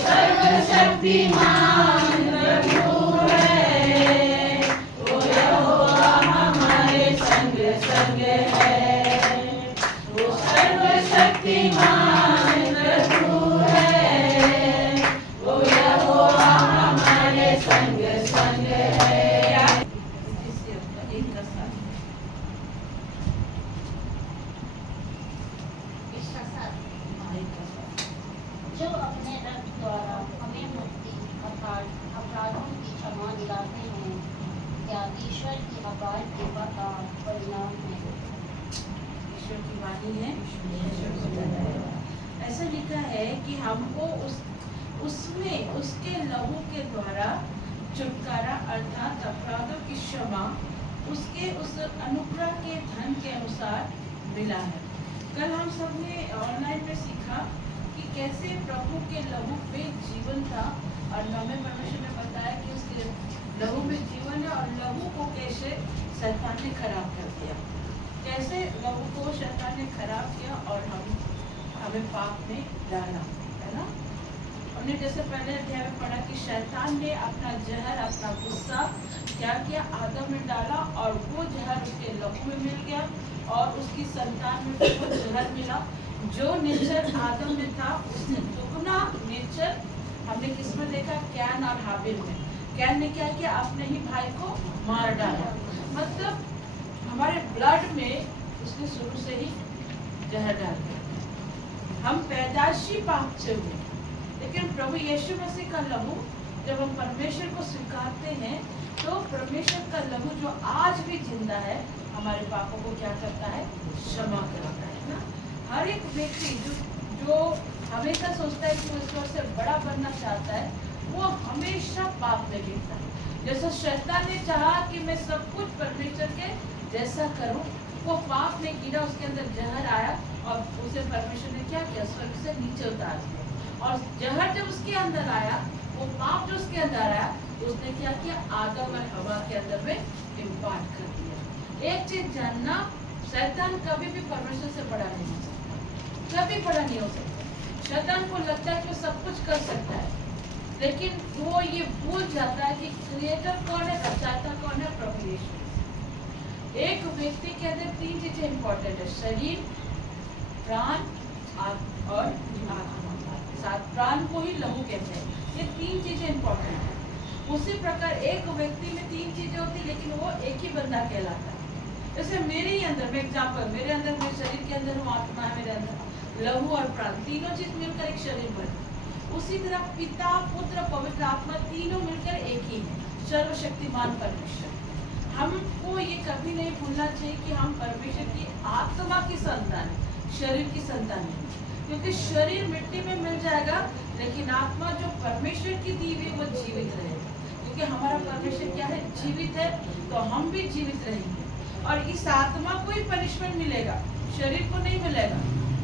सर्वशक्तिमान प्रभु है, वो यहोवा हमारे संग संग है। वो सर्वशक्तिमान प्रभु है, वो यहोवा हमारे संग संग है। जो अपने रक्त द्वारा हमें मुक्ति अर्थात अपराधों की क्षमा दिलाते हैं, क्या ईश्वर की अपार कृपा का परिणाम है। ईश्वर की वाणी है। ऐसा लिखा है कि हमको उसमें उसके लहू के द्वारा छुटकारा अर्थात अपराधों की क्षमा उसके उस अनुग्रह के धन के अनुसार मिला है। कल हम सब ने ऑनलाइन में सीखा कि कैसे प्रभु के लहू में जीवन था और हमें परमेश्वर ने बताया कि उसके लहू में जीवन है और लहू को कैसे शैतान ने खराब कर दिया, कैसे लहू को शैतान ने खराब किया और हमें पाप में डाला, है ना। हमने जैसे पहले अध्याय में पढ़ा कि शैतान ने अपना जहर अपना गुस्सा क्या किया, आदम में डाला और वो जहर उसके लहू में मिल गया और उसकी संतान में वो जहर मिला। जो नेचर आदम में था उसने दुगना नेचर हमने किसमें देखा, कैन और हाबिल में। कैन ने क्या किया, अपने ही भाई को मार डाला, मतलब हमारे ब्लड में उसने शुरू से ही जहर डाल दिया। हम पैदाइशी पाप से हुए, लेकिन प्रभु यीशु मसीह का लहू जब हम परमेश्वर को स्वीकारते हैं तो परमेश्वर का लहू जो आज भी जिंदा है हमारे पापों को क्या करता है, क्षमा करता है ना। हर एक व्यक्ति जो हमेशा सोचता है कि वो ईश्वर से बड़ा बनना चाहता है, वो हमेशा पाप में गिरता है। जैसे शैतान ने चाहा कि मैं सब कुछ परमेश्वर के जैसा करूं, वो पाप में गिरा, उसके अंदर जहर आया और उसे परमेश्वर ने क्या किया, स्वर्ग से नीचे उतार दिया। और जहर जब उसके अंदर आया, वो पाप जो उसके अंदर आया, उसने क्या किया, आदम और हवा के अंदर में इम्पार्ट कर दिया। एक चीज जानना, शैतान कभी भी परमेश्वर से बड़ा नहीं हो सकता, कभी बड़ा नहीं हो सकता। शैतान को लगता है कि वो सब कुछ कर सकता है, लेकिन वो ये भूल जाता है कि क्रिएटर कौन है, रचयिता कौन है, प्रभु यीशु। एक व्यक्ति के अंदर तीन चीजें इंपॉर्टेंट है, शरीर, प्राण और आत्मा। साथ प्राण को ही लहू कहते हैं। ये तीन चीजें इंपॉर्टेंट है। उसी प्रकार एक व्यक्ति में तीन चीजें होती, लेकिन वो एक ही बंदा कहलाता है। जैसे मेरे ही अंदर में एग्जाम्पल, मेरे अंदर मेरे शरीर के अंदर हूँ, आत्मा है मेरे अंदर, लहू और प्राण तीनों चीज मिलकर एक शरीर बने। उसी तरह पिता, पुत्र, पवित्र आत्मा तीनों मिलकर एक ही है, सर्वशक्तिमान परमेश्वर। हमको ये कभी नहीं भूलना चाहिए कि हम परमेश्वर की आत्मा की संतान है, शरीर की संतान नहीं। क्योंकि शरीर मिट्टी में मिल जाएगा, लेकिन आत्मा जो परमेश्वर की दी हुई वो जीवित रहेगी। क्योंकि हमारा परमेश्वर क्या है, जीवित है, तो हम भी जीवित रहेंगे। और इस आत्मा को ही पनिशमेंट मिलेगा, शरीर को नहीं मिलेगा।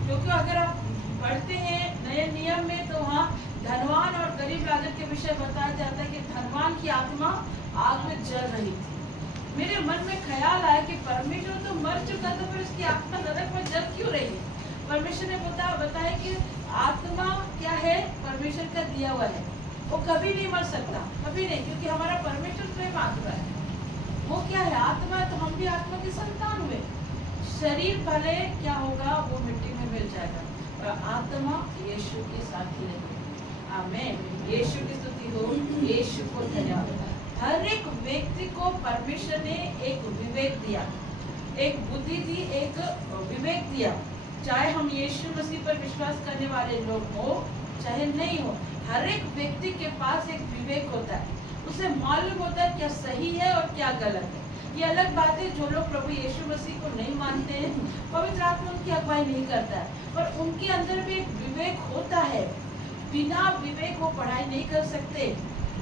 क्योंकि अगर आप पढ़ते हैं नए नियम में तो वहाँ धनवान और गरीब लाजर के विषय बताया जाता है कि धनवान की आत्मा आग में जल रही थी। मेरे मन में ख्याल आया कि परमेश्वर तो मर चुका, तो फिर उसकी आत्मा नरक में जल क्यों रही है। परमेश्वर ने बताया कि आत्मा क्या है, परमेश्वर का दिया हुआ है, वो कभी नहीं मर सकता, कभी नहीं, क्योंकि हमारा परमेश्वर स्वयं आत्मा है। वो क्या है, आत्मा, तो हम भी आत्मा की संतान हुए। शरीर भले क्या होगा, वो मिट्टी में मिल जाएगा, और आत्मा यीशु के साथ ही रहेगी। आमीन। यीशु की स्तुति हो, यीशु को धन्यवाद। हर एक व्यक्ति को परमेश्वर ने एक विवेक दिया, एक बुद्धि दी, एक विवेक दिया। चाहे हम यीशु मसीह पर विश्वास करने वाले लोग हो चाहे नहीं हो, हर एक व्यक्ति के पास एक विवेक होता है। उसे मालूम होता है क्या सही है और क्या गलत है। ये अलग बात है, जो लोग प्रभु यीशु मसीह को नहीं मानते हैं, पवित्र आत्मा उनकी अगुवाई नहीं करता है, पर उनके अंदर भी एक विवेक होता है। बिना विवेक वो पढ़ाई नहीं कर सकते,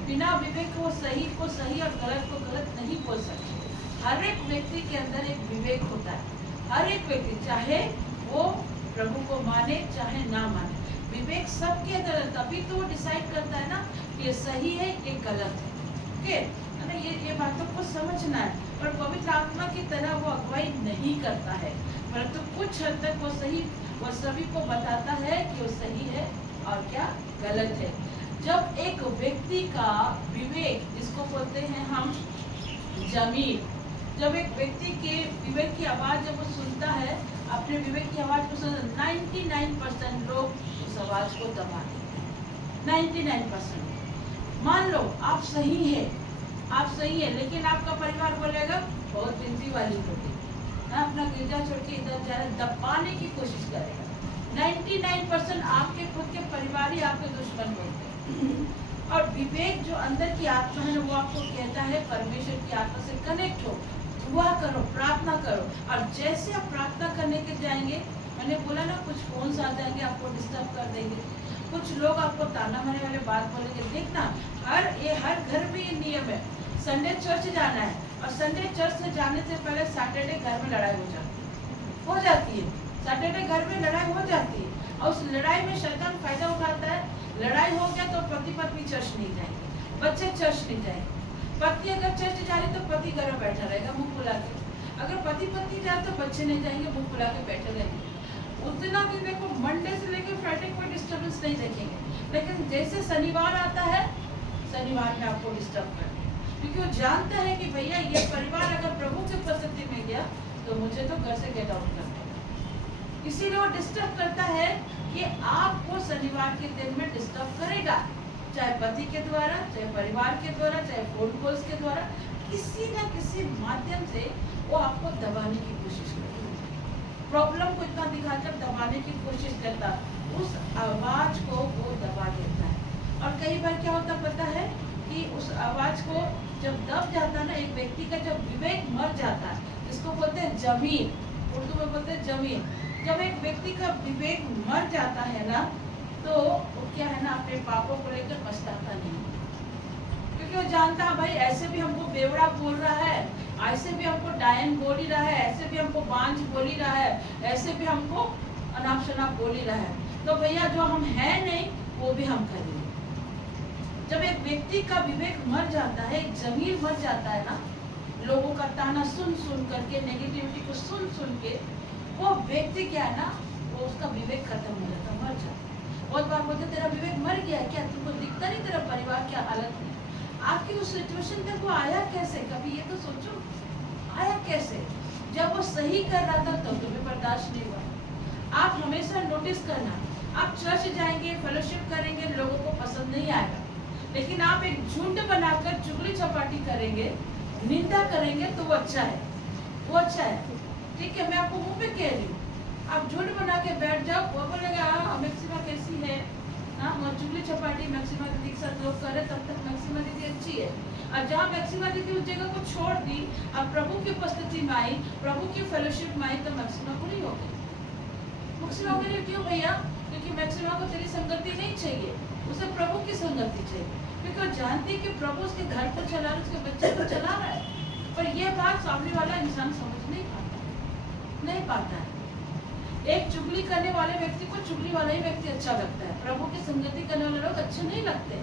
बिना विवेक वो सही को सही और गलत को गलत नहीं बोल सकते। हर एक व्यक्ति के अंदर एक विवेक होता है, हर एक व्यक्ति, चाहे वो प्रभु को माने चाहे ना माने, विवेक सबके अंदर, तभी तो वो डिसाइड करता है ना ये सही है ये गलत है। ओके, ये बातों को समझना है। पर पवित्र आत्मा की तरह वो अगुवाई नहीं करता है, परंतु कुछ हद तक वो सभी को बताता है कि वो सही है और क्या गलत है। जब एक व्यक्ति का विवेक, जिसको बोलते हैं हम जमीर, जब एक व्यक्ति के विवेक की आवाज जब वो सुनता है, अपने विवेक की आवाज को सुनता, 99% लोग उस आवाज को दबा देते हैं। 99%। मान लो आप सही है, आप सही है, लेकिन आपका परिवार बोलेगा बहुत बिंदी वाली होगी, अपना गिरजा छोड़ के इधर जा रहा, दबाने की कोशिश करेगा। 99% आपके खुद के परिवार ही आपके दुश्मन होते हैं। और विवेक जो अंदर की आत्मा है वो आपको कहता है परमेश्वर की आत्मा से कनेक्ट हो, दुआ करो, प्रार्थना करो। और जैसे आप प्रार्थना करने के जाएंगे, मैंने बोला ना कुछ फोन्स आ जाएंगे, आपको डिस्टर्ब कर देंगे, कुछ लोग आपको ताना मारने वाले बात बोलेंगे। देखना हर घर में ये नियम है, संडे चर्च जाना है और संडे चर्च से जाने से पहले सैटरडे घर में लड़ाई हो जाती है। सैटरडे घर में लड़ाई हो जाती है और उस लड़ाई में शैतान फायदा उठाता है। लड़ाई हो गया तो पति पत्नी चर्च नहीं जाएंगे, बच्चे चर्च नहीं जाएंगे। पत्नी अगर चर्च जा रही तो पति घर में बैठा रहेगा मुंह फुला के, अगर पति पत्नी जाए तो बच्चे नहीं जाएंगे, मुंह फुला के बैठे रहेंगे। उतना दिन देखो, मंडे से लेकर फ्राइडे कोई डिस्टर्बेंस नहीं देखेंगे, लेकिन जैसे शनिवार आता है, शनिवार में आपको डिस्टर्ब करते हैं, क्योंकि वो जानते हैं कि भैया ये परिवार अगर प्रभु की उपस्थिति में गया तो मुझे तो घर से गेट आउट करना है। इसीलिए वो डिस्टर्ब करता है कि आपको शनिवार के दिन में डिस्टर्ब करेगा, चाहे पति के द्वारा, चाहे परिवार के द्वारा, चाहे फोन कॉल्स के द्वारा, किसी न किसी माध्यम से वो आपको दबाने की कोशिश करेगा, प्रॉब्लम को इतना दिखाकर दबाने की कोशिश करता, उस आवाज को वो दबा देता है। और कई बार क्या होता पता है कि उस आवाज को जब दब जाता है ना, एक व्यक्ति का जब विवेक मर जाता है, जिसको बोलते हैं जमीन, उर्दू में बोलते हैं जमीन, जब एक व्यक्ति का विवेक मर जाता है ना, तो वो क्या है ना, अपने पापों को लेकर पछताता नहीं, क्योंकि वो जानता है भाई ऐसे भी हमको बेवड़ा बोल रहा है, ऐसे भी हमको डायन बोल ही रहा है, ऐसे भी हमको बांझ बोल ही रहा है, ऐसे भी हमको अनाप शनाप बोल ही रहा है, तो भैया जो हम है नहीं वो भी हम करेंगे। जब एक व्यक्ति का विवेक मर जाता है, एक जमीर मर जाता है ना, लोगों का ताना सुन सुन करके, नेगेटिविटी को सुन सुन के, वो व्यक्ति क्या है ना, वो उसका विवेक खत्म हो जाता, मर जाता। बहुत बार बोलते तेरा विवेक मर गया क्या, तुमको दिखता नहीं तेरा परिवार क्या हालत है, आपकी उस सिचुएशन तक वो आया कैसे, कभी ये तो सोचो आया कैसे। जब वो सही कर रहा था तो तुम्हें बर्दाश्त नहीं हुआ। आप हमेशा नोटिस करना, आप चर्च जाएंगे, फेलोशिप करेंगे, लोगों को पसंद नहीं आएगा, लेकिन आप एक झुंड बनाकर चुगली चपाटी करेंगे, निंदा करेंगे तो वो अच्छा है, वो अच्छा है, ठीक है। मैं आपको मुंह पे कह रही हूँ, आप झुंड बना के बैठ जाओ, वो बोलेगा मैक्सिमा कैसी है, हाँ चुगली चपाटी मैक्सिमा दीदी के साथ लोग करे, तब तक मैक्सिमा दीदी अच्छी है। और जहाँ मैक्सिमा दीदी उस जगह को छोड़ दी, अब प्रभु की उपस्थिति में आई, प्रभु की फेलोशिप में आई, तो मैक्सिमा बुरी हो गई। मैक्सिमा के लिए क्यों भैया, क्योंकि मैक्सिमा को तेरी संगति नहीं चाहिए, उसे प्रभु की संगति चाहिए, क्योंकि वो जानती है कि प्रभु उसके घर को चला रहा है, उसके बच्चे को चला रहा है। पर ये बात सामने वाला इंसान समझ नहीं पाता है। एक चुगली करने वाले व्यक्ति को चुगली वाला ही व्यक्ति अच्छा लगता है, प्रभु की संगति करने वाले लोग अच्छे नहीं लगते।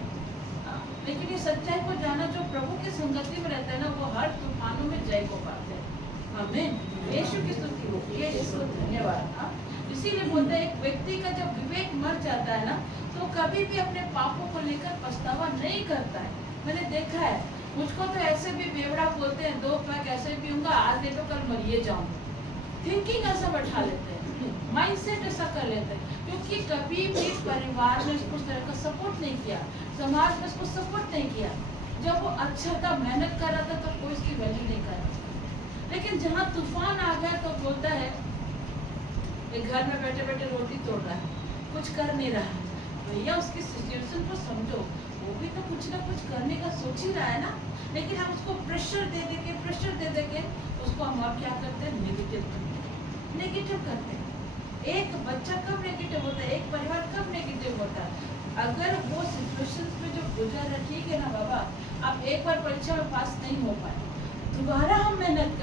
लेकिन ये सच्चाई को जाना, जो प्रभु की संगति में रहता है ना, वो हर तूफानों में जय को पाते हैं। आमीन, यीशु की स्तुति हो, ये इसको धन्यवाद। इसीलिए बोलते हैं एक व्यक्ति का जब विवेक मर जाता है ना, तो कभी भी अपने पापों को लेकर पछतावा नहीं करता है। मैंने देखा है, मुझको तो ऐसे भी बेवड़ा बोलते हैं, 2 पैक ऐसे पीऊंगा, आज नहीं तो कल मरिए जाऊंगा। थिंकिंग ऐसा बैठा लेते हैं, माइंडसेट ऐसा कर लेते हैं, क्योंकि कभी भी परिवार ने उसको उस तरह का सपोर्ट नहीं किया, समाज में उसको सपोर्ट नहीं किया। जब वो अच्छा था, मेहनत कर रहा था, तो कोई उसकी वैल्यू नहीं कर रहा था। लेकिन जहाँ तूफान आ गया तो बोलता है घर में बैठे बैठे रोटी तोड़ रहा है, कुछ कर नहीं रहा है। भैया उसकी सिचुएशन को समझो, वो भी तो कुछ ना कुछ करने का सोच ही रहा है ना। लेकिन हम उसको प्रेशर दे दे के उसको हम और क्या करते हैं, नेगेटिव करते हैं। एक बच्चा कब नेगेटिव होता है, एक परिवार कब नेगेटिव होता है, अगर वो सिचुएशंस में जो गुजर रहा, ठीक है ना बाबा, आप एक बार परीक्षा में पास नहीं हो पाए, दोबारा हम मेहनत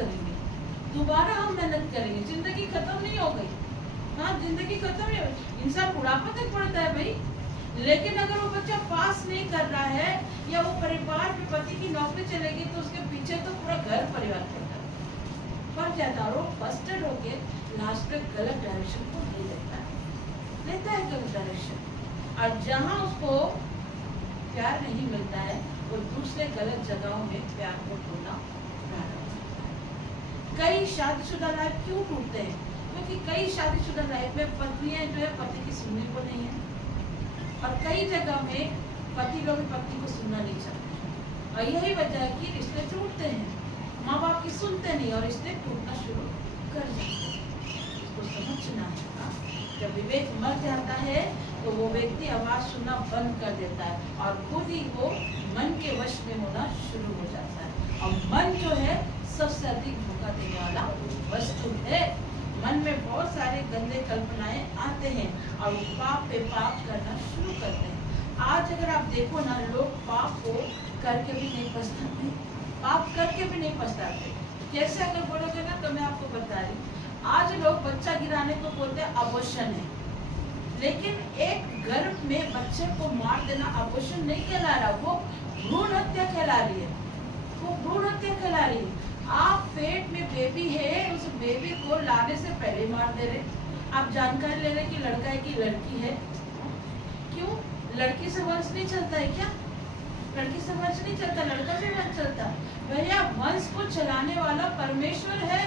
करेंगे, जिंदगी खत्म नहीं हो गई। हाँ, जिंदगी खत्म नहीं हो, इंसान बुढ़ापा तक पड़ता है भाई। लेकिन अगर वो बच्चा पास नहीं कर रहा है, या वो परिवार में पति की नौकरी चलेगी, तो उसके पीछे तो पूरा घर परिवार पड़ जाता है, और वो फ्रस्ट्रेट होके लास्ट में गलत डायरेक्शन को लेता है गलत डायरेक्शन। और जहाँ उसको नहीं मिलता है, वो दूसरे गलत जगहों में प्यार को ढूंढना प्रारंभ करता है। कई शादीशुदा लाइफ क्यों टूटते हैं? क्योंकि कई शादीशुदा लाइफ में पत्नियां जो है पति की सुनने को नहीं है, और कई जगह में पति लोग पत्नी को सुनना नहीं चाहते, और यही वजह है कि रिश्ते टूटते हैं। माँ बाप की सुनते नहीं और रिश्ते टूटना शुरू कर जाते हैं। इसको समझना है। जब विवेक मर जाता है तो वो व्यक्ति आवाज सुनना बंद कर देता है और खुद ही वो मन के वश में होना शुरू हो जाता है। और मन जो है सबसे अधिक धोखा देने वाला वस्तु है। मन में बहुत सारे गंदे कल्पनाएं आते हैं और वो पाप पे पाप करना शुरू करते हैं। आज अगर आप देखो ना, लोग पाप को करके भी नहीं पछताते, पाप करके भी नहीं पछताते। कैसे अगर बोलोगे ना तो मैं आपको बता रही, आज लोग बच्चा गिराने को बोलते हैं अबॉर्शन है, लेकिन एक गर्भ में बच्चे को मार देना अबॉर्शन नहीं कहला रहा, वो भ्रूण हत्या कहला रही है, वो भ्रूण हत्या कहला रही है। आप पेट में बेबी है, उस बेबी को लाने से पहले मार दे रहे, आप जानकारी ले रहे कि लड़का है कि लड़की है। क्यों? लड़की से वंश नहीं चलता है क्या? लड़की से वंश नहीं चलता, लड़का से वंश चलता। भैया वंश को चलाने वाला परमेश्वर है,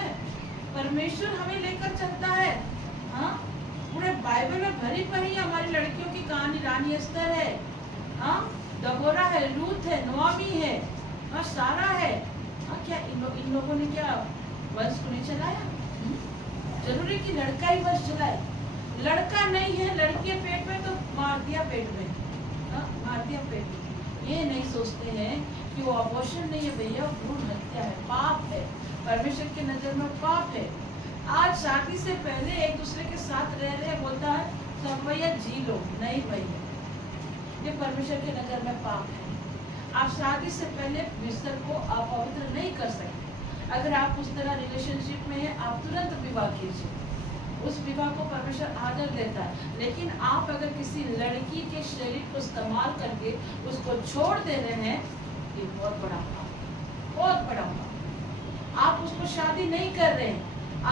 परमेश्वर हमें लेकर चलता है। हाँ, पूरे बाइबल में भरी पड़ी हमारी लड़कियों की कहानी। रानी एस्तर है, हाँ, दबोरा है, रूथ है, नोआमी है, हाँ, सारा है। हाँ, क्या इन लोगों ने क्या वंश को नहीं चलाया? जरूरी कि लड़का ही वंश चलाए? लड़का नहीं है, लड़की है पेट में तो मार दिया पेट में, हाँ, मार दिया पेट में। ये नहीं सोचते हैं कि वो अबॉर्शन नहीं है भैया, भ्रूण हत्या है, पाप है, परमेश्वर की नजर में पाप है। आज शादी से पहले एक दूसरे के साथ रह रहे बोलता है सब भैया जी लो, नहीं भैया, ये परमेश्वर की नजर में पाप है। आप शादी से पहले बिस्तर को अपवित्र नहीं कर सकते। अगर आप उस तरह रिलेशनशिप में है, आप तुरंत विवाह कीजिए, उस विवाह को परमेश्वर आदर देता है। लेकिन आप अगर किसी लड़की के शरीर को इस्तेमाल करके उसको छोड़ दे रहे हैं, ये बहुत बड़ा पाप, बहुत बड़ा पाप। आप उसको शादी नहीं कर रहे हैं,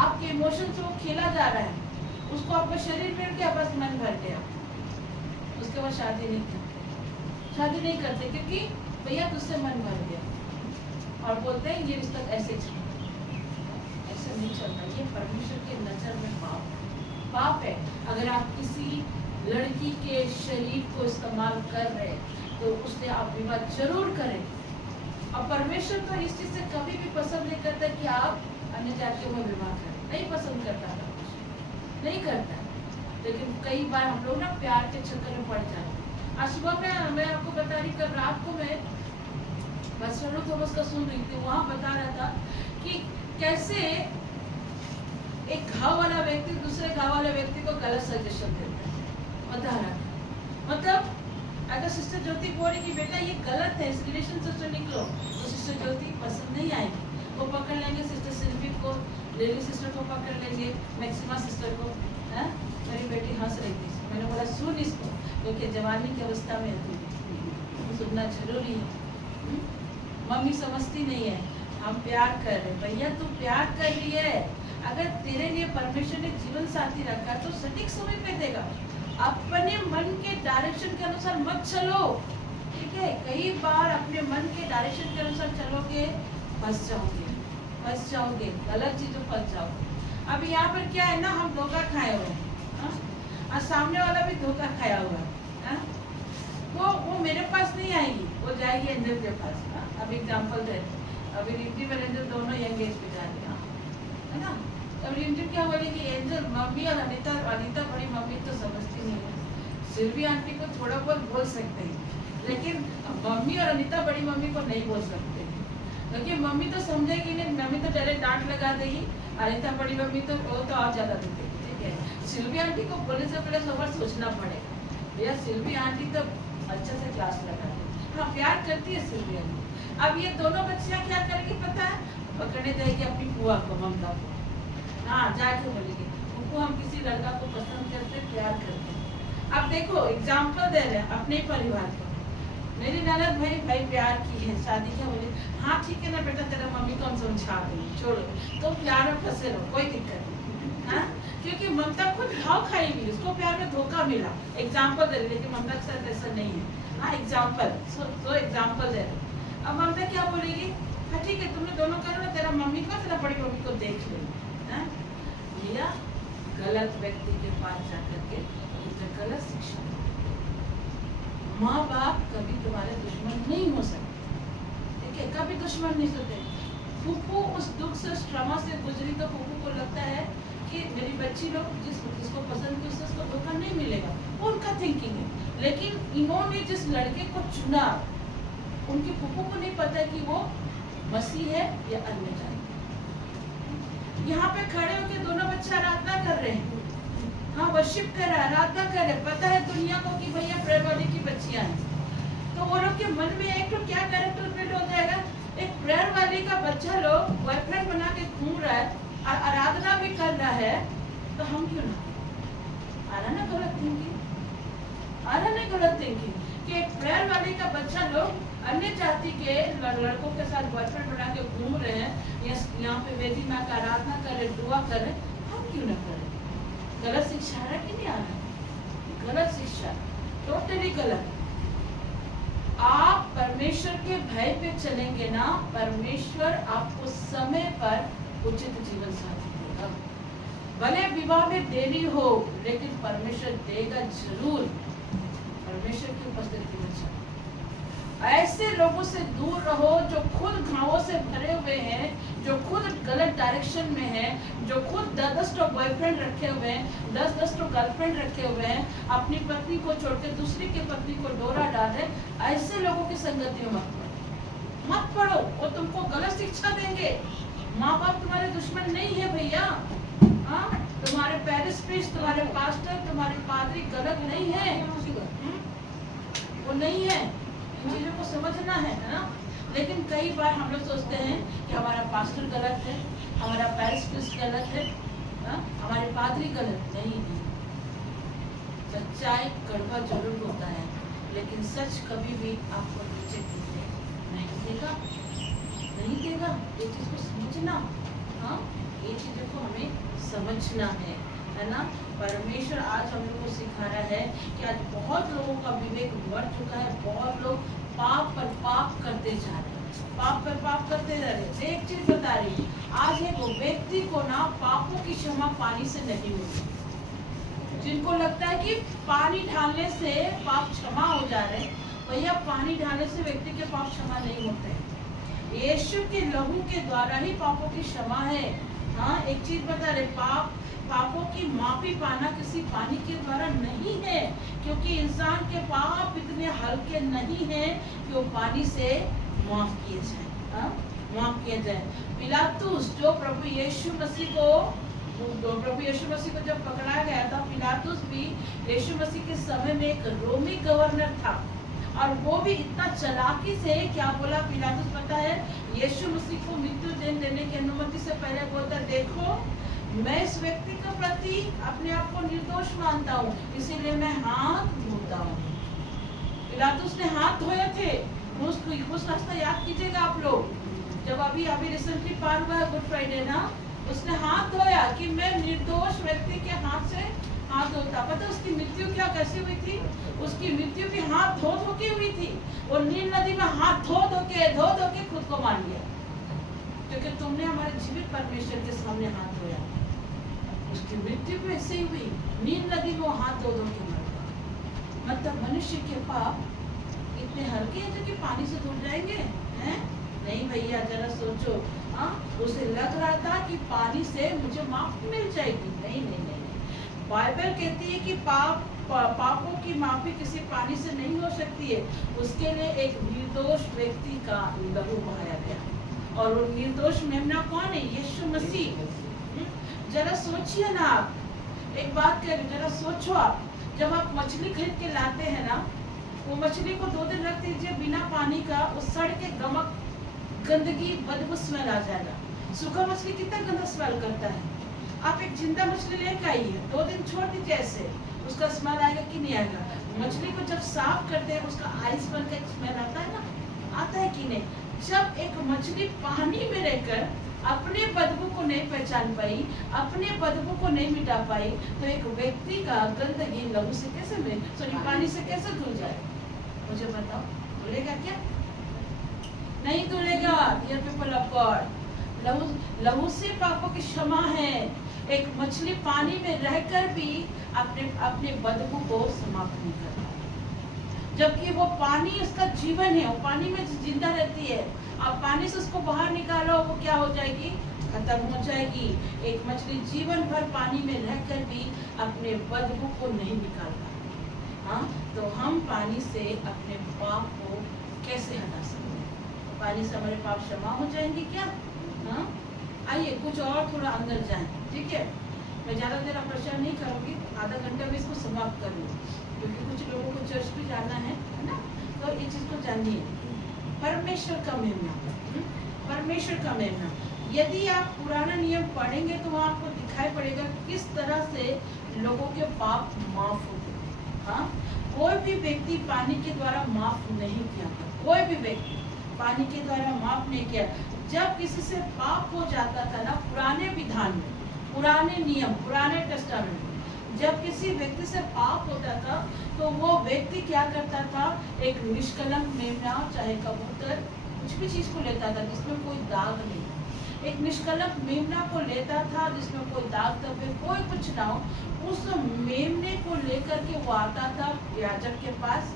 आपके इमोशन से वो खेला जा रहा है, उसको आपका शरीर मिल गया, बस मन भर गया, उसके बाद शादी नहीं करते, शादी नहीं करते क्योंकि भैया तुझसे मन भर गया, और बोलते हैं ये रिश्ता ऐसे चलता, ऐसे नहीं चलता। ये परमेश्वर के नजर में पाप है, पाप है। अगर आप किसी लड़की के शरीर को इस्तेमाल कर रहे हैं तो उससे आप विवाह जरूर करें। और परमेश्वर तो इस चीज से कभी भी पसंद नहीं करता कि आप अन्य जातियों में विवाह करें, नहीं पसंद करता, नहीं करता। लेकिन कई बार हम लोग ना प्यार के चक्कर में पड़ जाते हैं। आज सुबह में मैं आपको बता रही, कल रात को मैं बसरो थॉमस का सुन रही थी, वहाँ बता रहा था कि कैसे एक घाव वाला व्यक्ति दूसरे घाव वाले व्यक्ति को गलत सजेशन देता है, बता रहा था। मतलब अगर सिस्टर ज्योति बोल रही कि बेटा ये गलत है, इस रिलेशन से निकलो, तो सिस्टर ज्योति पसंद नहीं आएगी, वो पकड़ लेंगे सिस्टर सिल्वी को, लेली सिस्टर को पकड़ लेंगे, मैक्सिमा सिस्टर को। है? मेरी बेटी हंस रही थी, मैंने बोला सुन इसको, क्योंकि जवानी की अवस्था में है, सुनना जरूरी है। मम्मी समझती नहीं है, हम प्यार कर रहे, भैया तू प्यार कर रही है, अगर तेरे लिए परमेश्वर ने जीवन साथी रखा तो सटीक समय पे देगा। अपने मन के डायरेक्शन के अनुसार मत चलो, ठीक है? कई बार अपने मन के डायरेक्शन के अनुसार चलोगे फंस जाओगे, गलत चीजों फंस जाओगे। अब यहाँ पर क्या है ना, हम धोखा खाए हुए हैं, और सामने वाला भी धोखा खाया हुआ है। वो मेरे पास नहीं आएगी, वो जाएगी एंजल के पास। अब एग्जाम्पल दे, अभी रिद्धि और एंजल दोनों यंग एज पे जा रहे हैं, है ना? अब रिद्धि क्या बोलेगी, एंजल मम्मी और अनीता बड़ी मम्मी तो समझती नहीं है, सिल्वी आंटी को थोड़ा बहुत बोल सकते हैं, लेकिन मम्मी और अनीता बड़ी मम्मी को नहीं बोल सकते, क्योंकि मम्मी तो समझेगी नहीं, मम्मी तो डायरेक्ट डांट लगा देगी, अनीता बड़ी मम्मी तो वो तो और ज्यादा देगी, ठीक है? सिल्वी आंटी को बोलने से पहले सब बार सोचना पड़ेगा, भैया सिल्वी आंटी तो अच्छे से क्लास लगा देगी, हाँ प्यार करती है सिल्वी आंटी। अब ये दोनों बच्चियां क्या करेगी पता है, पकड़ने जाएगी अपनी बुआ को, ममता को, हाँ जाके बोलेगी उनको हम किसी लड़का को पसंद करते, प्यार करते। अब देखो एग्जाम्पल दे रहे हैं अपने परिवार को, मेरी ननद भाई प्यार की है, शादी क्या बोले, हाँ ठीक है ना बेटा, तेरा मम्मी को हम समझा देंगे, छोड़ो, तो प्यार में फंसे रहो, कोई दिक्कत नहीं, हाँ? क्योंकि ममता खुद घाव खाई हुई, उसको प्यार में धोखा मिला, एग्जाम्पल दे रही, लेकिन ममता के साथ ऐसा नहीं है। हाँ एग्जाम्पल, सो एग्जाम्पल दे रहे। अब ममता क्या बोलेगी, हाँ ठीक है तुमने दोनों करो ना, तेरा मम्मी को तेरा बड़ी मम्मी को देख ले। भैया गलत व्यक्ति के पास जाकर के उसे गलत शिक्षा। माँ बाप कभी तुम्हारे दुश्मन नहीं हो सकते, ठीक है, कभी दुश्मन नहीं होते। फूफू उस दुख से उस ट्रमा से गुजरी तो फूफू को लगता है कि मेरी बच्ची लोग जिसको पसंद की उसको धोखा नहीं मिलेगा, वो उनका थिंकिंग है। लेकिन इन्होंने जिस लड़के को चुना, उनकी फूफू को नहीं पता कि वो मसीह है या अन्य जाति। यहाँ पे खड़े होकर दोनों बच्चे आराधना कर रहे हैं, हाँ वर्शिप कर रहा है, आराधना कर रहे, पता है दुनिया को कि भैया प्रेयर वाली की बच्चियां हैं। तो वो लोग के मन में एक तो क्या कैरेक्टर बिल्ड हो जाएगा, एक प्रेयर वाली का बच्चा लोग बॉयफ्रेंड बना के घूम रहा है और आराधना भी कर रहा है, तो हम क्यों ना। आ रहा ना गलत थिंकिंग, आ रहा ना गलत थिंकिंग कि एक प्रेयर वाली का बच्चा लोग अन्य जाति के लड़कों के साथ बॉयफ्रेंड बना के घूम रहे हैं, यहाँ पे वेदी माँ का आराधना करे, दुआ करे, हम क्यों ना करें। गलत शिक्षा आ रहा कि नहीं आ रहा, गलत शिक्षा, टोटली गलत। आप परमेश्वर के भय पे चलेंगे ना, परमेश्वर आपको समय पर उचित जीवन साथी देगा। भले विवाह में देरी हो, लेकिन परमेश्वर देगा जरूर। परमेश्वर की उपस्थिति में चलो। ऐसे लोगों से दूर रहो जो खुद घावों से भरे हुए हैं, जो खुद गलत डायरेक्शन में है, जो खुद 10-10 बॉयफ्रेंड रखे हुए हैं, 10-10 गर्लफ्रेंड रखे हुए हैं, अपनी पत्नी को छोड़ के दूसरी की पत्नी को डोरा डाले। ऐसे लोगों की संगति में मत पड़ो, वो तुमको गलत शिक्षा देंगे। माँ बाप तुम्हारे दुश्मन नहीं है भैया, हाँ तुम्हारे पेरिस प्रीस्ट, तुम्हारे पास्टर, तुम्हारे पादरी गलत नहीं है, वो नहीं है। इन चीजों को समझना है ना। लेकिन कई बार हम लोग सोचते हैं कि हमारा पास्टर गलत है, हमारा पेरिस प्रीस्ट गलत है, हमारे पादरी गलत नहीं। सच्चाई कड़वा जरूर होता है, लेकिन सच कभी भी आपको नीचे नहीं देगा, नहीं देगा। ये चीज को समझना, हाँ ये चीजों को हमें समझना है ना। परमेश्वर आज हम लोग को सिखा रहा है कि आज बहुत लोगों का विवेक बढ़ चुका है, बहुत लोग पाप पर पाप करते जा रहे हैं, पाप पर पाप करते जा रहे हैं। एक चीज बता रही हूँ, आज एक व्यक्ति को ना पापों की क्षमा पानी से नहीं होती। जिनको लगता है कि पानी ढालने से पाप क्षमा हो जा रहे, भैया पानी ढालने से व्यक्ति के पाप क्षमा नहीं होते। यीशु के लहू के द्वारा ही पापों की क्षमा है। हाँ एक चीज बता रहे, पापों की माफी पाना किसी पानी के द्वारा नहीं है, क्योंकि इंसान के पाप इतने हल्के नहीं हैं कि वो पानी से माफ किए जाए, माफ किया जाए। पिलातुस जो प्रभु यीशु मसीह को जब पकड़ा गया था, पिलातुस भी यीशु मसीह के समय में एक रोमी गवर्नर था, और वो भी इतना चालाकी से क्या बोला पिलातुस पता है, यीशु मसीह को मृत्यु देने की अनुमति से पहले बोलता, देखो मैं इस व्यक्ति के प्रति अपने आप को निर्दोष मानता हूँ, इसीलिए मैं हाथ धोता हूँ। पिलातुस ने हाथ धोए थे, उस रास्ता याद कीजिएगा आप लोग, जब अभी रिसेंटली पार हुआ है गुड फ्राइडे ना, उसने हाथ धोया कि मैं निर्दोष व्यक्ति के हाथ से हाथ धोता। पता उसकी मृत्यु क्या कैसी हुई थी, उसकी मृत्यु भी हाथ धो के हुई थी। वो नील नदी में हाथ धो के खुद को मार लिया, क्योंकि तुमने हमारे जीवित परमेश्वर के सामने हाथ धोया। उसकी मृत्यु भी ऐसे ही हुई, नील नदी में हाथ धो के मर गया। मतलब मनुष्य के पाप इतने हल्के हैं जो कि पानी से धुल जाएंगे, हैं? नहीं भैया जरा सोचो, उसे लग रहा था कि पानी से मुझे माफी मिल जाएगी। नहीं। बाइबल कहती है कि पापों की माफी किसी पानी से नहीं हो सकती है, उसके लिए एक निर्दोष व्यक्ति का लहू बहाया गया, और वो निर्दोष मेमना कौन है? यीशु मसीह। जरा सोचिए ना आप, एक बात कह रही, जरा सोचो आप, जब आप मछली खरीद के लाते हैं ना, वो मछली को 2 दिन रख दीजिए बिना पानी का, वो सड़ के गमक गंदगी बदबू स्मेल आ जाएगा। सूखा मछली कितना गंदा स्मेल करता है। आप एक जिंदा मछली लेकर आइए, 2 दिन छोड़ दीजिए, ऐसे उसका स्मेल आएगा कि नहीं आएगा? मछली को जब साफ करते हैं उसका आइस बन का स्मेल आता है ना, आता है कि नहीं? जब एक मछली पानी में रहकर अपने बदबू को नहीं पहचान पाई, अपने बदबू को नहीं मिटा पाई, तो एक व्यक्ति का गंदगी लहू से कैसे पानी से कैसे धुल जाए? मुझे बताओ, धुलेगा क्या? नहीं धुलेगा। डियर पीपल ऑफ गॉड, लहू से पापों की क्षमा है। एक मछली पानी में रहकर भी अपने अपने बदबू को समाप्त नहीं करता, जबकि वो पानी उसका जीवन है, वो पानी में जिंदा रहती है। अब पानी से उसको बाहर निकालो, वो क्या हो जाएगी? खत्म हो जाएगी। एक मछली जीवन भर पानी में रहकर भी अपने बदबू को नहीं निकालता। हाँ, तो हम पानी से अपने पाप को कैसे हटा सकते हैं? पानी से हमारे पाप क्षमा हो जाएंगे क्या? हाँ, आइए कुछ और थोड़ा अंदर जाएं, ठीक है? मैं ज़्यादा देर परेशान नहीं करूँगी, आधा घंटा में इसको समाप्त करूँगी, क्योंकि कुछ लोगों को चर्च भी जाना है ना? तो ये चीज़ को जानिए। परमेश्वर का मेमना, परमेश्वर का मेमना। यदि आप पुराना नियम पढ़ेंगे तो वहाँ आपको दिखाई पड़ेगा किस तरह से लोगों के पाप माफ होते हैं। हाँ, कोई भी व्यक्ति पानी के द्वारा माफ नहीं किया था, कोई भी व्यक्ति पानी के द्वारा माफ नहीं किया। जब किसी से पाप हो जाता था ना, पुराने विधान में, पुराने नियम, पुराने टेस्टामेंट में, जब किसी व्यक्ति से पाप होता था तो वो व्यक्ति क्या करता था? एक निष्कलंक मेमना, चाहे कबूतर, कुछ भी चीज को लेता था जिसमें कोई दाग नहीं, एक निष्कलंक मेमना को लेता था जिसमें कोई दाग धब्बे कोई कुछ ना हो। उस मेमने को लेकर के वो आता था याजक के पास,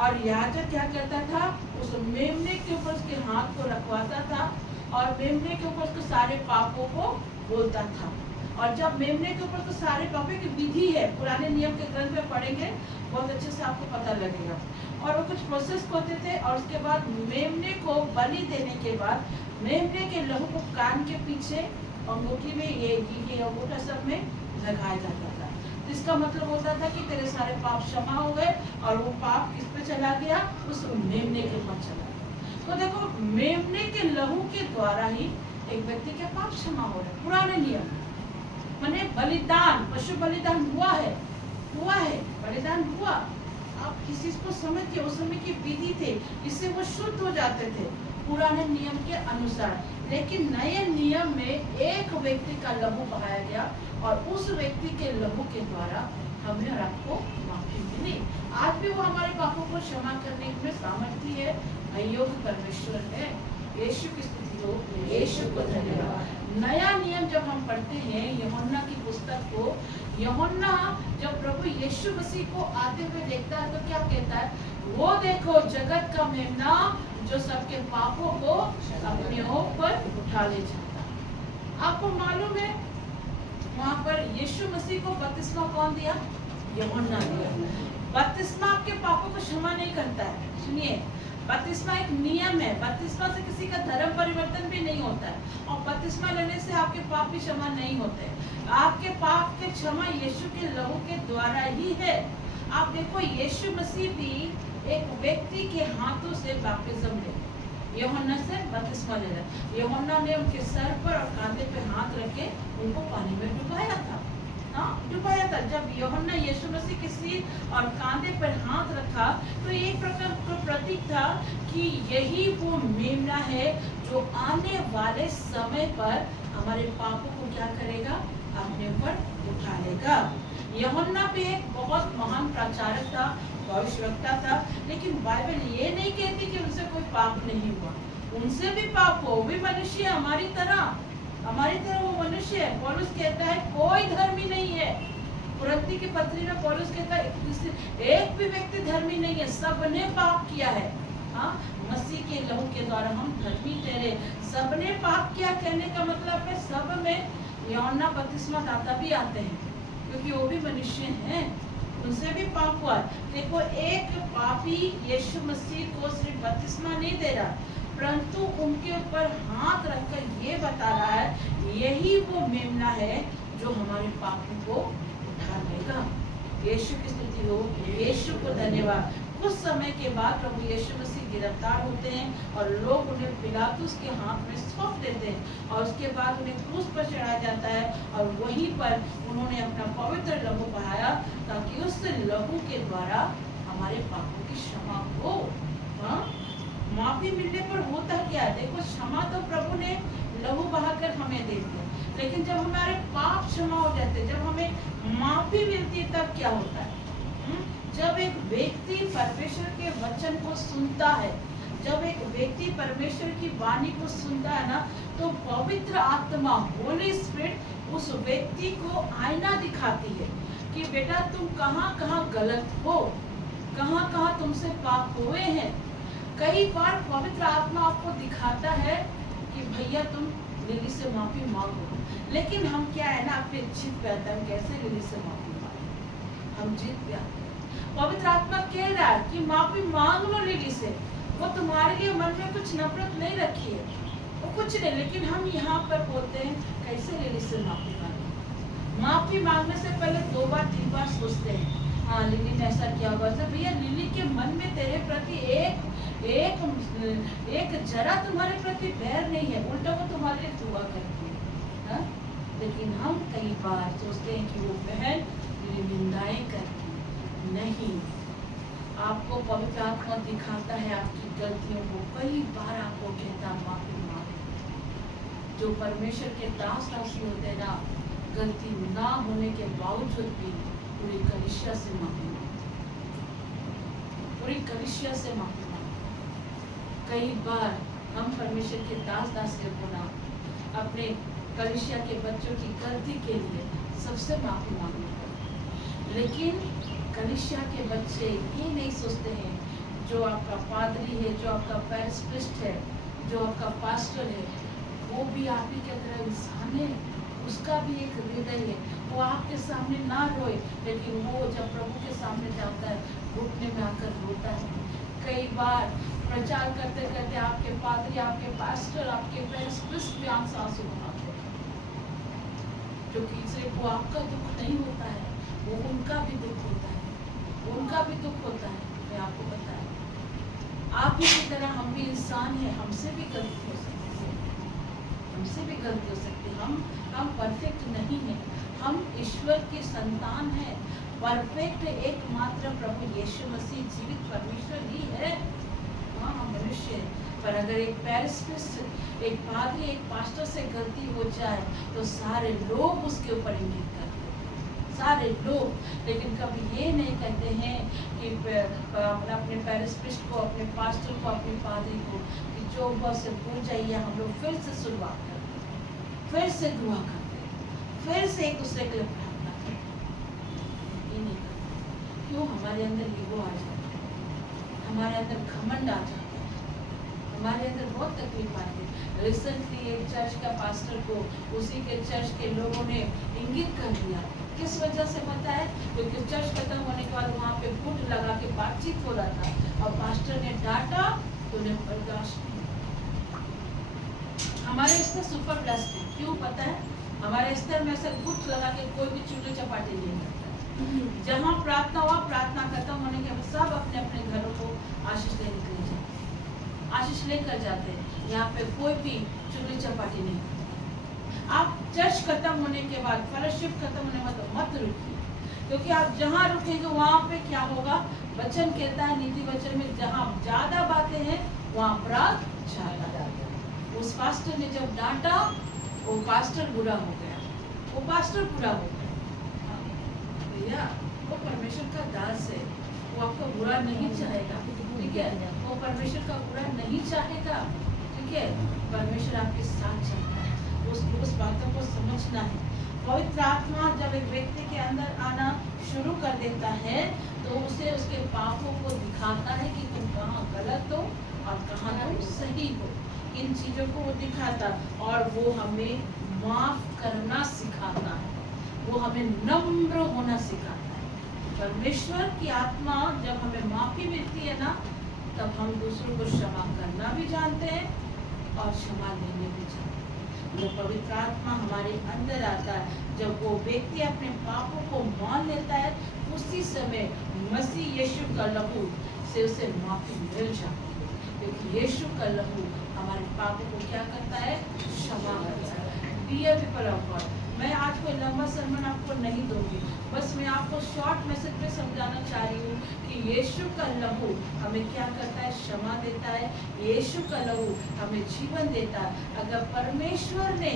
और याजक क्या करता था? उस मेमने के ऊपर उसके हाथ को रखवाता था और मेमने के ऊपर उसके सारे पापों को बोलता था। और जब मेमने के ऊपर तो सारे पापों की विधि है, पुराने नियम के ग्रंथ में पढ़ेंगे बहुत अच्छे से आपको पता लगेगा। और वो कुछ प्रोसेस होते थे, और उसके बाद मेमने को बलि देने के बाद मेमने के लहू को कान के पीछे, अंगूठी में, ये अंगूठा सब में लगाया जाता था। तो इसका मतलब होता था कि तेरे सारे पाप क्षमा हो गए, और वो पाप किस पे चला गया? उस मेमने के ऊपर चला गया। तो देखो, मेमने के लहू के द्वारा ही एक व्यक्ति के पाप क्षमा हो रहे। पुराने नियम माने बलिदान, पशु बलिदान हुआ है, बलिदान हुआ। आप किसी को समझ के, उस समय की विधि थे, इससे वो शुद्ध हो जाते थे पुराने नियम के अनुसार। लेकिन नए नियम में एक व्यक्ति का लहू बहाया गया, और उस व्यक्ति के लहू के द्वारा हमें और आपको माफी मिली। आज भी वो हमारे पापों को क्षमा करने में सामर्थ्य है, अयोग्य परमेश्वर है। यीशु की स्तुति हो, यीशु को धन्यवाद। नया नियम जब हम पढ़ते हैं यूहन्ना की पुस्तक को, यूहन्ना जब प्रभु यीशु मसीह को आते हुए देखता है तो क्या कहता है? वो देखो जगत का मेमना जो सबके पापों को अपने ऊपर उठा ले जाता। आपको मालूम है वहाँ पर यीशु मसीह को बपतिस्मा कौन दिया? यूहन्ना दिया। बपतिस्मा आपके पापों को क्षमा नहीं करता है। सुनिए, बपतिस्मा एक नियम है, बपतिस्मा से किसी का धर्म परिवर्तन भी नहीं होता है, और बपतिस्मा लेने से आपके पाप भी क्षमा नहीं होते। आपके पाप के क्षमा यीशु के लहू के द्वारा ही है। आप देखो, यीशु मसीह भी एक व्यक्ति के हाथों से बपतिस्मा ले, यूहन्ना से बपतिस्मा ले रहा। यूहन्ना ने उनके सर पर और कांधे पे हाथ रख के उनको पानी में डुबाया था। हाँ, डुबाया था। जब यूहन्ना यीशु मसीह के सिर और कांधे पर हाथ रखा तो एक प्रकार का प्रतीक था कि यही वो मेमना है जो आने वाले समय पर हमारे पापों को क्या करेगा? अपने ऊपर उठा लेगा। यूहन्ना भी एक बहुत महान प्रचारक था, भविष्यवक्ता था, लेकिन बाइबल ये नहीं कहती कि उनसे कोई पाप नहीं हुआ। उनसे भी पाप हो, वो भी मनुष्य है, हमारी तरह वो मनुष्य है। पौलुस कहता है कोई धर्मी नहीं है। कुरिन्थी की पत्री में पौलुस कहता है एक भी व्यक्ति धर्मी नहीं है, सबने पाप किया है। हाँ, मसीह के लहू के द्वारा हम धर्मी ठहरे। सबने पाप किया कहने का मतलब है सब में यूहन्ना बपतिस्मा दाता भी आते हैं, क्योंकि वो भी मनुष्य हैं, उनसे भी पाप हुआ। देखो, एक पापी यीशु मसीह को सिर्फ बपतिस्मा नहीं दे रहा, परंतु उनके ऊपर हाथ रखकर ये बता रहा है यही वो मेमना है जो हमारे पापों को उठा लेगा। यीशु की स्तुति हो, यीशु को धन्यवाद। कुछ समय के बाद प्रभु यीशु मसीह गिरफ्तार होते हैं और लोग उन्हें पिलातुस के हाथ में सौंप देते हैं, और उसके बाद उन्हें क्रूस पर चढ़ाया जाता है, और वहीं पर उन्होंने अपना पवित्र लहू बहाया ताकि उस लहू के द्वारा हमारे पापों की क्षमा हो। हाँ, माफी मिलने पर होता क्या? देखो, क्षमा तो प्रभु ने लहू बहाकर हमें दे दिया, लेकिन जब हमारे पाप क्षमा हो जाते, जब हमें माफी मिलती है, तब क्या होता है? जब एक व्यक्ति परमेश्वर के वचन को सुनता है, जब एक व्यक्ति परमेश्वर की वाणी को सुनता है ना, तो पवित्र आत्मा होली स्पिरिट उस व्यक्ति को आईना दिखाती है कि बेटा तुम कहाँ कहाँ गलत हो, कहाँ कहाँ तुमसे पाप हुए हैं। कई बार पवित्र आत्मा आपको दिखाता है कि भैया तुम लिली से माफी मांगो, लेकिन हम क्या है ना, अपने जिद पे आते हैं कैसे लिली से माफी मांगे, हम जिद पे आते हैं। पवित्र आत्मा कह रहा है कि माफी मांग लो लिली से, वो तुम्हारे लिए मन में कुछ नफरत नहीं रखी है, वो कुछ नहीं, लेकिन हम यहाँ पर बोलते हैं कैसे लिली से माफी मांगे। माफी मांगने से पहले 2 बार 3 बार सोचते हैं, हाँ लिली ने ऐसा किया होगा। भैया लिली के मन में तेरे प्रति एक जरा तुम्हारे प्रति बैर नहीं है, उल्टा वो तुम्हारे लिए दुआ करती है, हाँ? लेकिन हम कई बार सोचते हैं कि वो बहन मेरी निंदाएं करती नहीं। आपको पवित्र आत्मा दिखाता है आपकी गलतियों को, कई बार आपको कहता माफी मांग। जो परमेश्वर के दास दासी होते हैं ना, गलती ना होने के बावजूद भी पूरी कलीसिया से माफी मांगो, पूरी कलीसिया से माफी मांगो। कई बार हम परमेश्वर के दास दासियों को ना अपने कलीसिया के बच्चों की गलती के लिए सबसे माफी मांगनी पड़ती, लेकिन कलीसिया के बच्चे ये नहीं सोचते हैं जो आपका पादरी है, जो आपका पैरिस्ट है, जो आपका पास्टर है, वो भी आप ही की तरह इंसान है, उसका भी एक हृदय है। वो आपके सामने ना रोए, लेकिन वो जब प्रभु के सामने जाता है घुटने में आकर रोता है। कई बार प्रचार करते करते आपके पादरी, आपके पास्टर, आपके पैरिस्ट भी आंसू बहाते हैं, क्योंकि सिर्फ वो आपका दुख नहीं होता है, वो उनका भी दुख होता है, उनका भी दुख होता है। मैं आपको बताया, आप ही की तरह हम भी इंसान हैं, हमसे भी गलती हो सकती है, हमसे भी गलती हो सकती है। हम परफेक्ट नहीं हैं, हम ईश्वर की संतान हैं। परफेक्ट एकमात्र प्रभु यीशु मसीह जीवित परमेश्वर ही है। हाँ, हम मनुष्य हैं, पर अगर एक पैरिस्ट, एक पादरी, एक पास्टर से गलती हो जाए तो सारे लोग उसके ऊपर इंगित करते हैं, सारे लोग। लेकिन कभी ये नहीं कहते हैं कि अपने पैरिस्ट को, अपने पास्टर को, अपने पादरी को कि जो हुआ से भूल जाइए, हम लोग फिर से शुरुआत करते हैं, फिर से दुआ करते हैं, फिर से एक दूसरे के लिए प्रार्थना करते हैं। ये नहीं करते। क्यों? हमारे अंदर ईगो आ जाता है, हमारे अंदर घमंड आ जाता है, हमारे अंदर बहुत तकलीफ आती है। रिसेंटली एक चर्च का पास्टर को उसी के चर्च के लोगों ने इंगित कर दिया। किस वजह से पता है? क्योंकि चर्च खत्म होने के बाद वहाँ पे गुट लगा के बातचीत हो रहा था और पास्टर ने डांटा तो उन्हें बर्दाश्त नहीं। हमारे स्तर सुपर ब्लेस्ड है। क्यों पता है? हमारे स्तर में ऐसा गुट लगा के कोई भी चुगली चपाटी नहीं करता। जहाँ प्रार्थना हुआ, प्रार्थना खत्म होने के बाद सब अपने अपने घरों को आशीष लेने निकले जाते, आशीष लेकर जाते हैं। यहाँ पे कोई भी चुगली चपाटी नहीं करता। आप चर्च खत्म होने के बाद, फेलोशिप खत्म होने के बाद मत रुकिए, क्योंकि आप जहाँ रुकेंगे वहाँ पे क्या होगा? वचन कहता है नीति वचन में, जहाँ ज्यादा बातें हैं वहाँ अपराध ज्यादा। उस पास्टर ने जब डांटा, वो पास्टर बुरा हो गया, वो पास्टर बुरा हो गया। भैया वो परमेश्वर का दास है, वो आपका बुरा नहीं चाहेगा, ठीक है? वो परमेश्वर का बुरा नहीं चाहेगा, ठीक है? परमेश्वर आपके साथ चलता है, उस बातों को समझना है। पवित्र आत्मा जब एक व्यक्ति के अंदर आना शुरू कर देता है तो उसे उसके पापों को दिखाता है कि तुम कहाँ गलत हो और कहाँ तुम सही हो। इन चीजों को वो दिखाता और वो हमें माफ करना सिखाता है, वो हमें नम्र होना सिखाता है। परमेश्वर की आत्मा जब हमें माफी मिलती है ना, तब हम दूसरों को क्षमा करना भी जानते हैं और क्षमा देने भी जानते हैं। जब पवित्र आत्मा हमारे अंदर आता है, जब वो व्यक्ति अपने पापों को मान लेता है, उसी समय मसीह यीशु का लहू से उसे माफी मिल जाती है, क्योंकि यीशु का लहू हमारे पापों को क्या करता है? क्षमा करता है। डियर पीपल ऑफ गॉड, मैं आज कोई लंबा सरमन आपको नहीं दूंगी, बस मैं आपको शॉर्ट मैसेज में समझाना चाह रही हूँ कि यीशु का लहू हमें क्या करता है? क्षमा देता है। यीशु का लहू हमें जीवन देता है। अगर परमेश्वर ने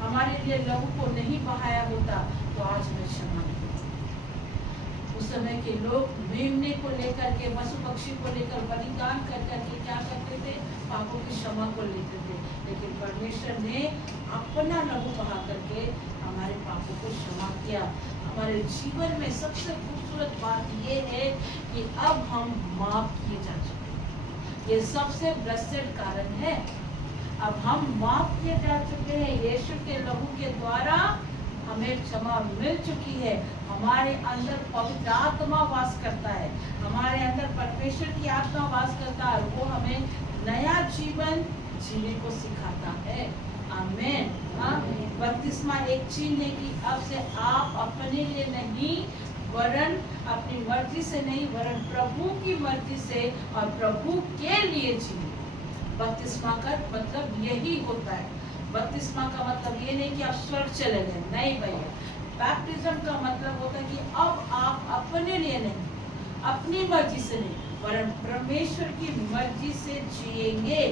हमारे लिए लहू को नहीं बहाया होता तो आज मैं क्षमा नहीं देती। उस समय के लोग मेमने को लेकर के, पशु पक्षी को लेकर बलिदान कर करके क्या करते थे? पापों की क्षमा को लेते थे। लेकिन परमेश्वर ने अपना लहू बहा करके हमारे पापों को क्षमा किया। हमारे जीवन में सबसे खूबसूरत बात ये है कि अब हम माफ किए जा चुके हैं। ये सबसे ब्लेस्ड कारण है। अब हम माफ किए जा चुके हैं। यीशु के लहू के द्वारा हमें क्षमा मिल चुकी है। हमारे अंदर पवित्र आत्मा वास करता है। हमारे अंदर परमेश्वर की आत्मा वास करता है। वो हमें नया जीवन जीने को सिखाता है। आमीन। हाँ, बपतिस्मा एक चिन्ह है कि अब से आप अपने लिए नहीं वरन अपनी मर्जी से नहीं वरन प्रभु की मर्जी से और प्रभु के लिए जिए। बपतिस्मा का मतलब यही होता है। बपतिस्मा का मतलब ये नहीं कि आप स्वर्ग चले गए, नहीं भैया। बैप्टिज्म का मतलब होता है कि अब आप अपने लिए नहीं, अपनी मर्जी से नहीं वरन परमेश्वर की मर्जी से जिएंगे।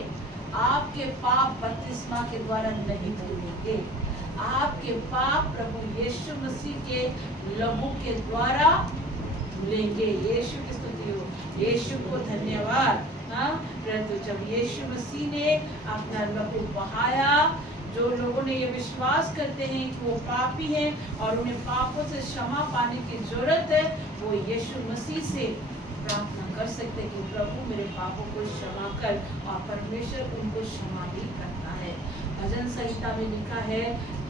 आपके पाप बपतिस्मा के द्वारा नहीं धुलेंगे। आपके पाप प्रभु यीशु मसीह के लहू के द्वारा धुलेंगे। यीशु की स्तुति हो, यीशु को धन्यवाद। हाँ, परंतु जब यीशु मसीह ने अपना लहू बहाया, जो लोगों ने ये विश्वास करते हैं कि वो पापी हैं और उन्हें पापों से क्षमा पाने की जरूरत है, वो यीशु मसीह से प्रार्थना कर सकते हैं कि प्रभु मेरे पापों को क्षमा कर, और परमेश्वर उनको क्षमा भी करता है। भजन संहिता में लिखा है,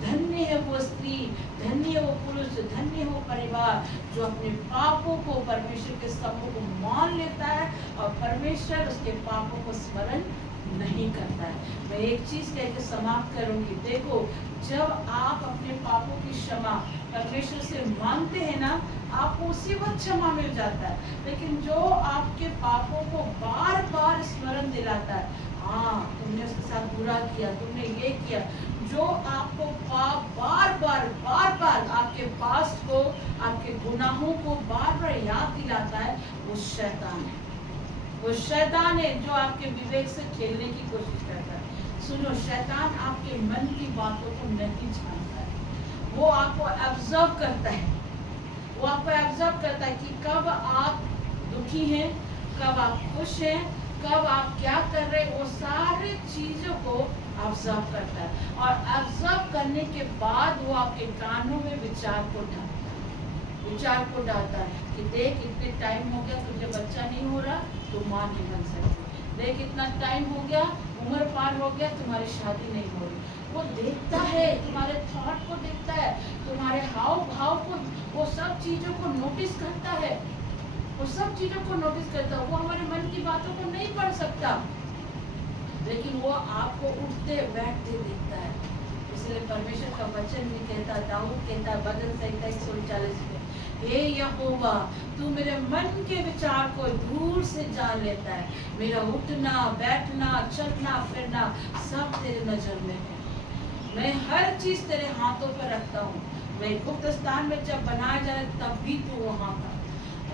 धन्य है वो स्त्री, धन्य है वो पुरुष, धन्य है वो परिवार जो अपने पापों को परमेश्वर के सम्मुख मान लेता है और परमेश्वर उसके पापों को स्मरण नहीं करता है। मैं एक चीज कह के समाप्त करूंगी। देखो, जब आप अपने पापों की क्षमा परमेश्वर से मांगते हैं ना, आपको उसी वक्त क्षमा मिल जाता है। लेकिन जो आपके पापों को बार बार स्मरण दिलाता है, हाँ तुमने उसके साथ बुरा किया, तुमने ये किया, जो आपको पाप बार बार आपके पास्ट को, आपके गुनाहों को बार बार याद दिलाता है, वो शैतान है। वो शैतान है जो आपके विवेक से खेलने की कोशिश करता है। सुनो, शैतान आपके मन की बातों को नहीं जानता है। वो आपको ऑब्जर्व करता है। वो आपको ऑब्जर्व करता है कि कब आप दुखी हैं, कब आप खुश हैं, कब आप क्या कर रहे हैं। वो सारी चीजों को ऑब्जर्व करता है और ऑब्जर्व करने के बाद वो आपके कानों में विचार को डालता है कि देख, इतने टाइम हो गया तुझे बच्चा नहीं हो रहा, तुम मां नहीं बन सकती। देख, इतना टाइम हो गया, उम्र पार हो गया, तुम्हारी शादी नहीं हो रही। वो देखता है, तुम्हारे थॉट को देखता है, तुम्हारे हाव भाव को, वो सब चीजों को नोटिस करता है। वो सब चीजों को नोटिस करता है। वो हमारे मन की बातों को नहीं पढ़ सकता, लेकिन वो आपको उठते बैठते देखता है। इसलिए परमेश्वर का वचन भी कहता, दाऊद कहता है भजन संहिता 139 में, हे यहोवा, तू मेरे मन के विचार को दूर से जान लेता है। मेरा उठना बैठना चलना फिरना सब तेरे नजर में है। मैं हर चीज तेरे हाथों पर रखता हूँ। मैं गुप्त स्थान में जब बनाया जाए तब भी तू वहाँ था।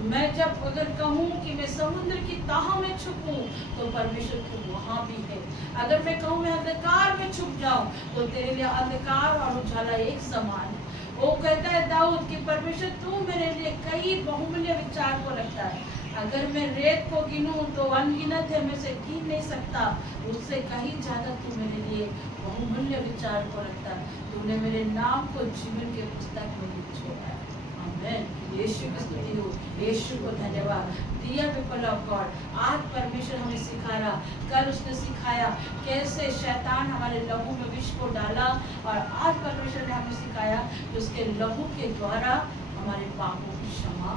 मैं जब अगर कहूँ कि मैं समुद्र की तह में छुपूं तो परमेश्वर तू वहाँ भी है। अगर मैं कहूँ मैं अंधकार में छुप जाऊँ तो तेरे लिए अंधकार और उजाला एक समान है। वो कहता है दाऊद कि परमेश्वर तू मेरे लिए कई बहुमूल्य विचार को रखता है। अगर मैं रेत को गिनूं तो अनगिनत है, मैं से गिन नहीं सकता। उससे कहीं ज्यादा तू मेरे लिए बहुमूल्य विचार को रखता है। तूने मेरे नाम को जीवन के पुस्तक में लिख छोड़ा है। आमीन। यीशु की स्तुति हो, यीशु को धन्यवाद। दिया पीपल ऑफ गॉड, आज परमेश्वर हमें सिखा रहा, कल उसने सिखाया कैसे शैतान हमारे लहू में विष को डाला, और आज परमेश्वर ने हमें सिखाया कि उसके लहू के द्वारा हमारे पापों की क्षमा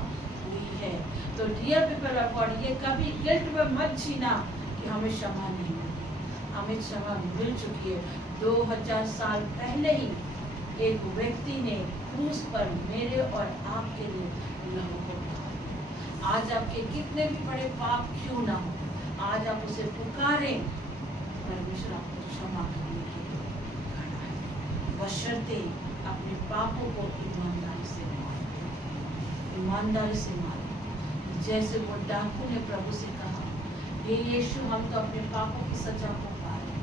हुई है। तो डियर पीपल ऑफ गॉड, ये कभी गिल्ट में मत जीना कि हमें क्षमा नहीं मिली। हमें क्षमा मिल चुकी है। 2000 साल पहले ही एक व्यक्ति ने क्रूस पर मेरे और आपके लिए लहू को बहाया। आज आपके कितने भी बड़े पाप क्यों ना हो, आज आप उसे पुकारें, परमेश्वर आपको क्षमा करने के लिए खड़ा है। बशर्ते अपने पापों को ईमानदारी से मारे। जैसे वो डाकू ने प्रभु से कहा, हे यीशु, हम तो अपने पापों की सजा को पा रहे,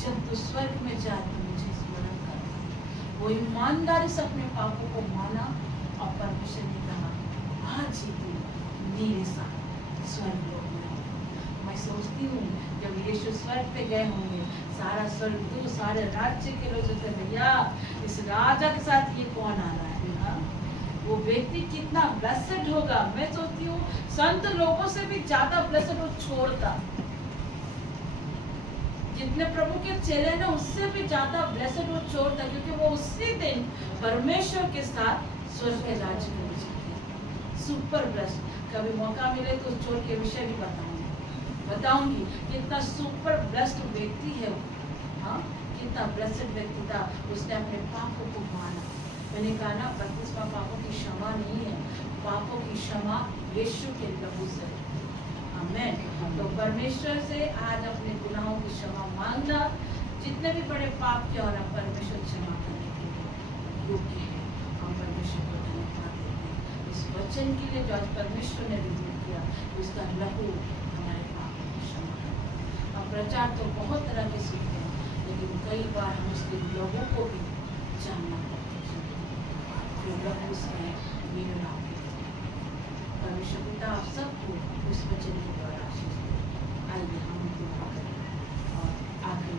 जब तू स्वर्ग में जाए तो मुझे स्मरण करना। वो ईमानदारी से अपने पापों को माना और परमेश्वर ने कहा, आज ही तुम मेरे साथ स्वर्ग लोक में हो। मैं सोचती हूँ जब यीशु स्वर्ग पे गए होंगे, सारा स्वर्गदूत सारे राज्य के लोग सोचते भैया इस राजा के साथ ये कौन आ रहा है, हाँ? वो व्यक्ति कितना ब्लेसेड होगा। मैं सोचती हूँ संत लोगों से भी ज्यादा ब्लेसेड वो छोड़ता, जितने प्रभु के चेले ना उससे भी ज्यादा ब्लेसेड वो छोड़ता, क्योंकि वो उसी दिन परमेश्वर के साथ स्वर्ग के राज्य में जाएंगे। Super blessed. कभी मौका मिले तो उस चोर के विषय भी बताऊंगी कितना सुपर ब्लेस्ड व्यक्ति है वो, हाँ कितना ब्लेस्ड व्यक्ति था। उसने अपने पापों को माना। मैंने कहा ना 32वां पापों की क्षमा नहीं है, पापों की क्षमा यीशु के लहू से। आमेन। तो परमेश्वर से आज अपने गुनाहों की क्षमा मांगना, जितने भी बड़े पाप किया हो ना परमेश्वर क्षमा करने के लिए योग्य है। हम परमेश्वर को धन्यवाद देते हैं इस वचन के लिए जो आज परमेश्वर ने रिवील किया, उसका लहू हमारे पापों की क्षमा करता। हम प्रचार तो बहुत तरह के सीखते हैं, लेकिन कई बार हम उसके लोगों को भी जानना पड़ता है जो लहू से मेरे नाम परमेश्वर पिता आप सबको उस वचन के द्वारा आशीष दे। आइए हम दुआ करें और आखिर